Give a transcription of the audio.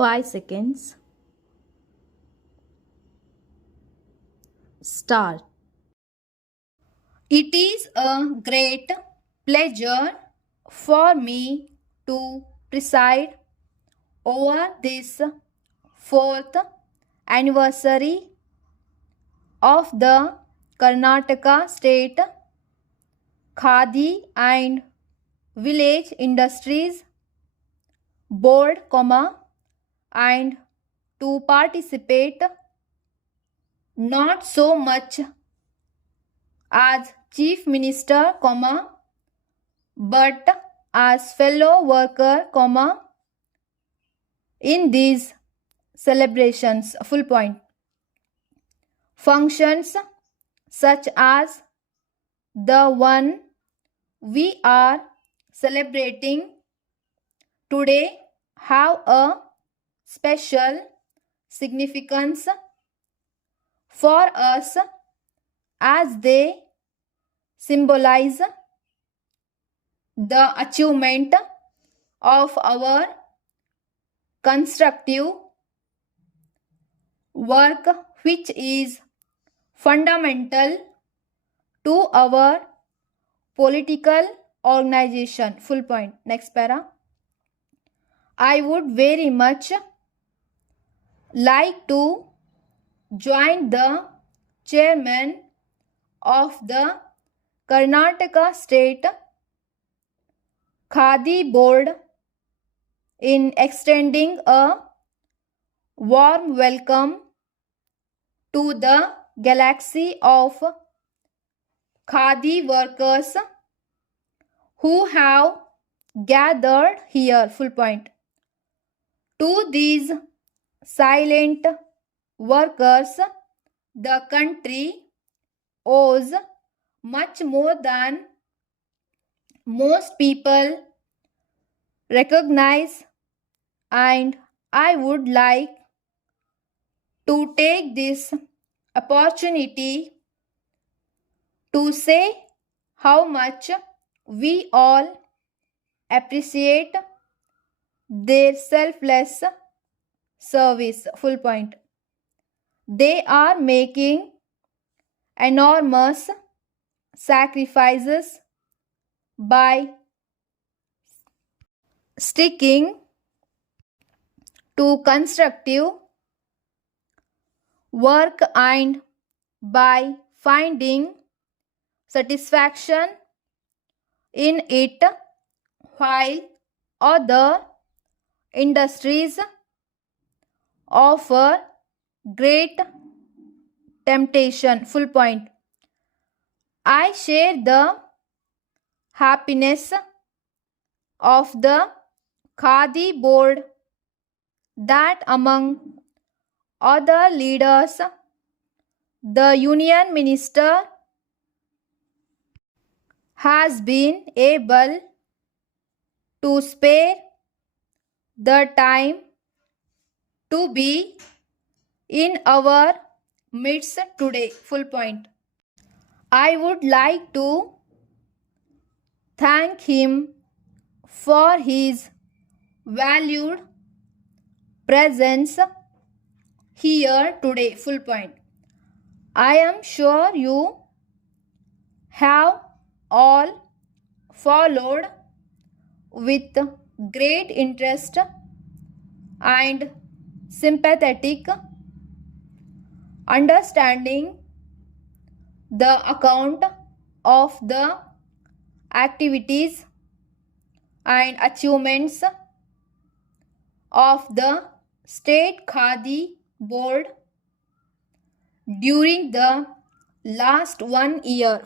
5 seconds. Start. It is a great pleasure for me to preside over this 4th anniversary of the Karnataka State Khadi and Village Industries Board, and to participate not so much as Chief Minister, but as fellow worker, in these celebrations, functions such as the one we are celebrating today have a special significance for us as they symbolize the achievement of our constructive work, which is fundamental to our political organization. Next para. I would very much like to join the chairman of the Karnataka State Khadi Board in extending a warm welcome to the galaxy of Khadi workers who have gathered here. To these silent workers, the country owes much more than most people recognize, and I would like to take this opportunity to say how much we all appreciate their selfless service. They are making enormous sacrifices by sticking to constructive work and by finding satisfaction in it, while other industries offer great temptation. I share the happiness of the Khadi board that among other leaders, the union minister has been able to spare the time to be in our midst today. I would like to thank him for his valued presence here today. I am sure you have all followed with great interest and sympathetic understanding the account of the activities and achievements of the State Khadi Board during the last 1 year.